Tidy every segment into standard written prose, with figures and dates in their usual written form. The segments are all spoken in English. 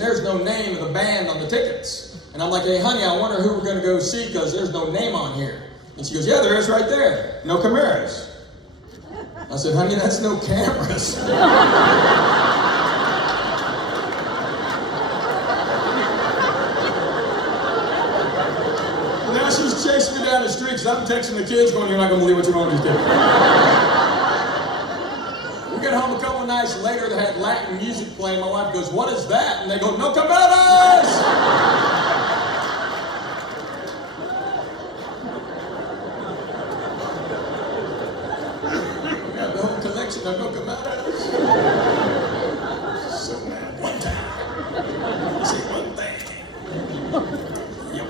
and there's no name of the band on the tickets. And I'm like, hey, honey, I wonder who we're going to go see because there's no name on here. And she goes, yeah, there is right there. No cameras. I said, honey, that's no cameras. And now she's chasing me down the street because I'm texting the kids going, you're not going to believe what your mom just did. We got home a couple of nights later that had Latin music playing. My wife goes, what is that? And they go, no cameras! No cameras. So mad. One time. Say one thing. Yep.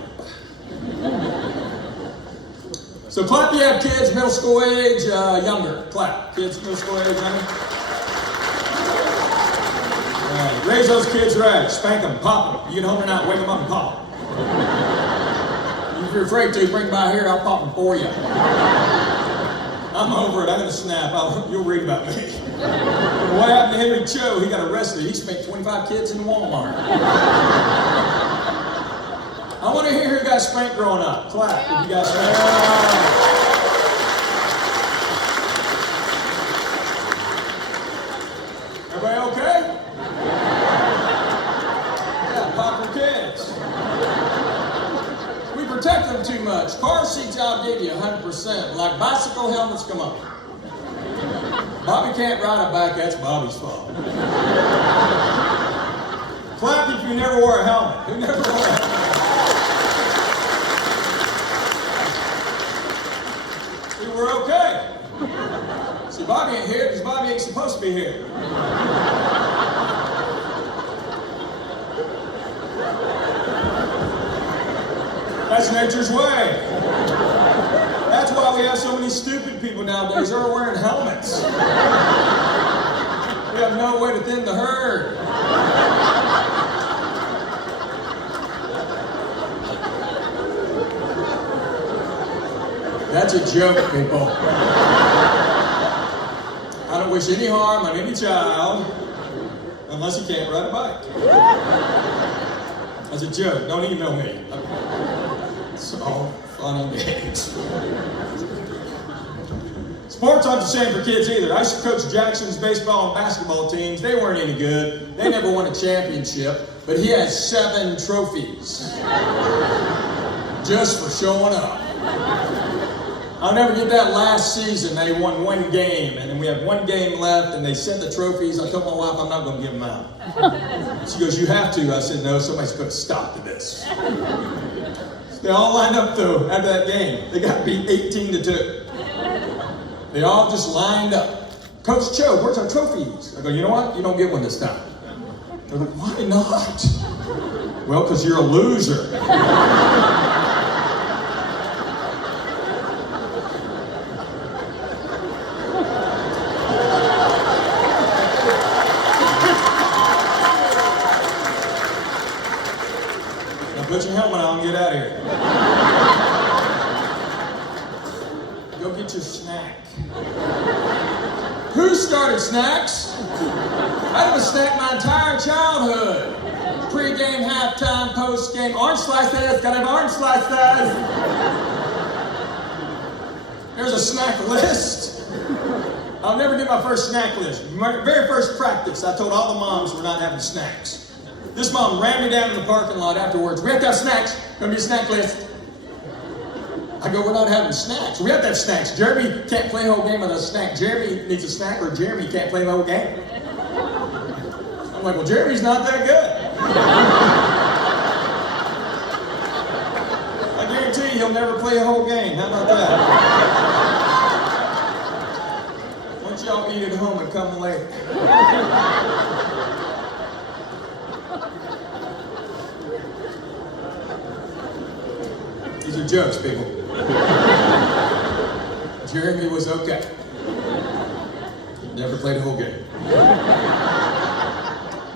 So clap, you have kids, middle school age, younger. Clap. Kids, middle school age, younger. All right. Raise those kids right. Spank them, pop them. You get home tonight, wake them up and pop them. If you're afraid to, bring them by here, I'll pop them for you. I'm over it. I'm going to snap. You'll read about me. What happened to Henry Cho? He got arrested. He spanked 25 kids in Walmart. I want to hear who got spanked growing up. Clap if you got spanked. Everybody okay? Yeah, pop your kids. We protect them too much. Car seats outgive you 100%. Like bicycle helmets come up. Bobby can't ride a bike, that's Bobby's fault. Clap if you never wore a helmet. Who never wore a helmet? See, we're okay. See, Bobby ain't here because Bobby ain't supposed to be here. That's nature's way. That's why we have so many stupid people nowadays. They're all wearing helmets. We have no way to thin the herd. That's a joke, people. I don't wish any harm on any child unless he can't ride a bike. That's a joke. Don't email me. It's all fun and games. Sports aren't the same for kids either. I used to coach Jackson's baseball and basketball teams. They weren't any good. They never won a championship, but he had 7 trophies just for showing up. I'll never get that last season. They won 1 game, and then we had 1 game left, and they sent the trophies. I told my wife, I'm not going to give them out. She goes, you have to. I said, no, somebody's put a stop to this. They all lined up, though, after that game. They got beat 18-2. They all just lined up. Coach Cho, where's our trophies? I go, you know what? You don't get one this time. They're like, why not? Well, because you're a loser. Put your helmet on and get out of here. Go get your snack. Who started snacks? I had a snack my entire childhood. Pre-game, halftime, post-game. Orange slices. Gotta have orange slices. There's a snack list. I'll never do my first snack list. My very first practice, I told all the moms we're not having snacks. This mom ran me down in the parking lot afterwards. We have to have snacks. Gonna be a snack list. I go, we're not having snacks. We have to have snacks. Jeremy can't play a whole game without a snack. Jeremy needs a snack, or Jeremy can't play the whole game. I'm like, well, Jeremy's not that good. I guarantee you he'll never play a whole game. How about that? Why don't y'all eat at home and come later? These are jokes, people. Jeremy was okay. He never played a whole game.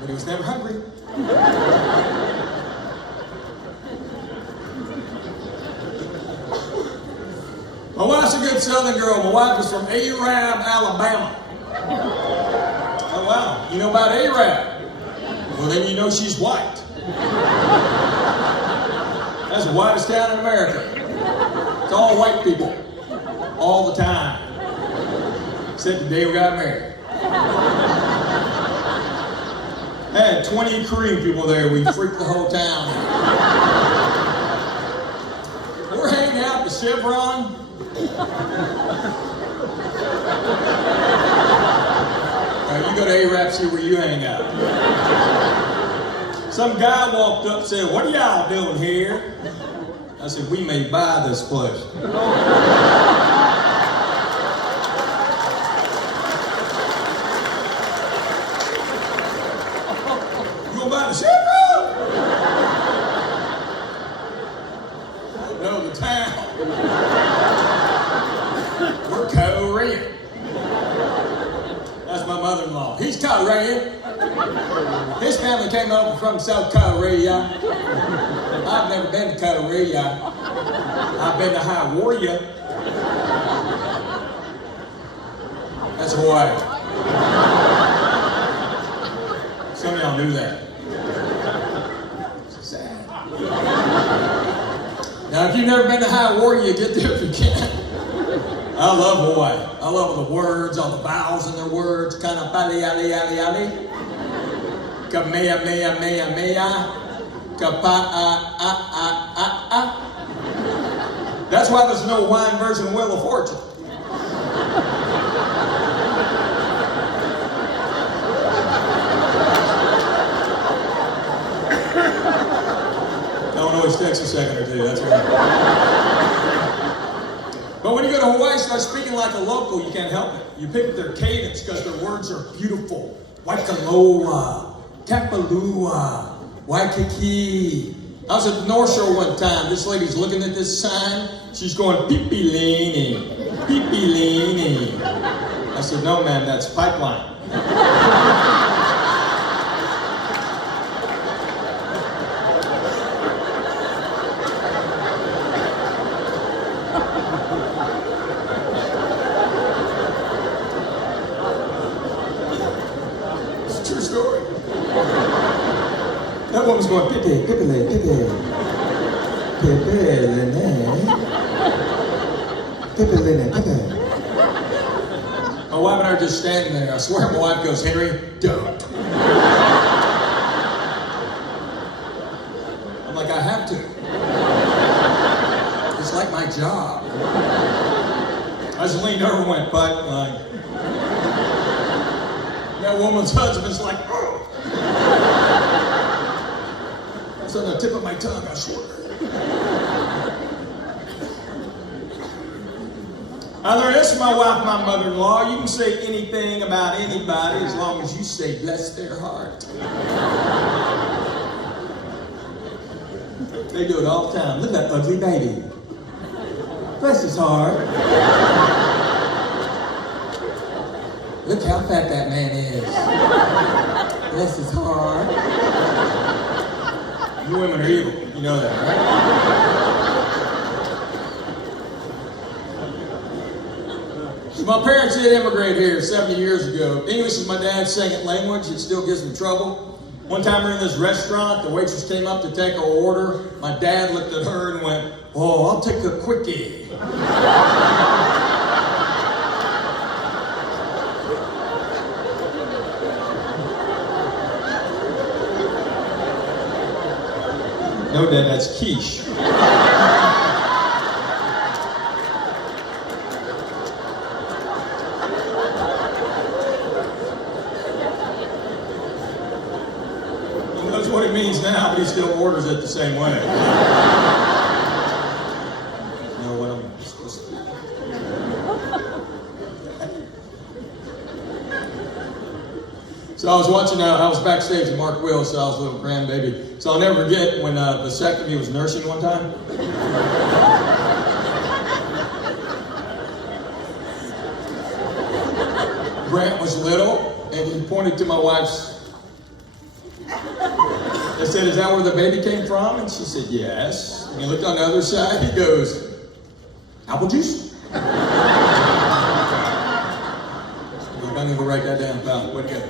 But he was never hungry. My wife's a good Southern girl. My wife was from Arab, Alabama. Oh, wow. You know about Arab? Well, then you know she's white. That's the whitest town in America. It's all white people. All the time. Except the day we got married. I had 20 Korean people there. We freaked the whole town. We're hanging out at the Chevron. You go to A-Rap, see where you hang out. Some guy walked up and said, "What are y'all doing here?" I said, "We may buy this place." You gonna buy the Chevron? I don't know the town. We're Korean. That's my mother-in-law. He's Korean. His family came over from South Korea. I've never been to Korea. I've been to Hawaii. That's Hawaii. Some of y'all knew that. It's sad. Now, if you've never been to Hawaii, get there if you can. I love Hawaii. I love the words, all the vowels in their words. Kind of pali ali ali ali. Kamea mea mea mea. Kapa a a a a a. That's why there's no wine version of Wheel of Fortune. Don't always takes a second or two. That's right. But when you go to Hawaii, start speaking like a local, you can't help it. You pick up their cadence because their words are beautiful. Waikoloa, Kapalua, Waikiki. I was at the North Shore one time. This lady's looking at this sign. She's going, "Pipilini, Pipilini." I said, "No, ma'am, that's pipeline." True story. That woman's going, "Pipi, pipile, pipi, pipiline, pipiline, pipi." My wife and I are just standing there. I swear my wife goes, "Henry, don't." I'm like, "I have to. It's like my job." I just leaned over and went, "Pipeline." That woman's husband's like, "Oh." It's on the tip of my tongue, I swear. I learned this from my wife, my mother-in-law. You can say anything about anybody as long as you say, "Bless their heart." They do it all the time. Look at that ugly baby. Bless his heart. Look how fat that man is. Bless his heart. You women are evil. You know that, right? So my parents did immigrate here 70 years ago. English is my dad's second language. It still gives me trouble. One time we were in this restaurant. The waitress came up to take our order. My dad looked at her and went, "Oh, I'll take a quickie." No, Dad, that's quiche. He knows what it means now, but he still orders it the same way. You know what I'm supposed to do? So I was watching, I was backstage at Mark Will, so I was a little grandbaby. So I'll never forget when vasectomy was nursing one time. Grant was little, and he pointed to my wife's. I said, "Is that where the baby came from?" And she said, "Yes." And he looked on the other side, he goes, "Apple juice?" I'm going to go write that down, pal. Way to go.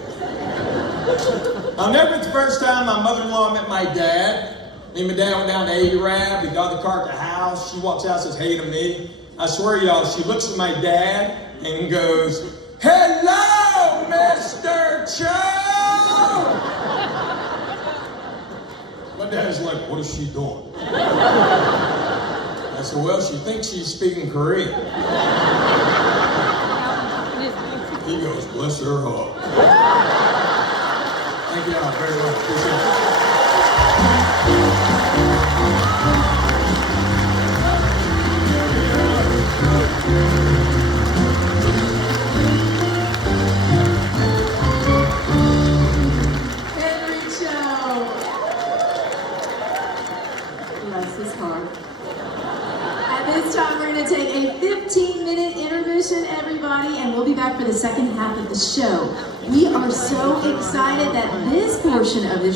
I'll never forget the first time my mother-in-law met my dad. Me and my dad went down to Arab. We got the car at the house. She walks out and says, hey to me. I swear, y'all, she looks at my dad and goes, hello, Mr. Cho! My dad's like, what is she doing? I said, well, she thinks she's speaking Korean. He goes, bless her heart. Thank you all very much. Appreciate it. Bless his heart. At this time, we're going to take a 15-minute intermission, everybody, and we'll be back for the second half of the show. We are so excited that this portion of the show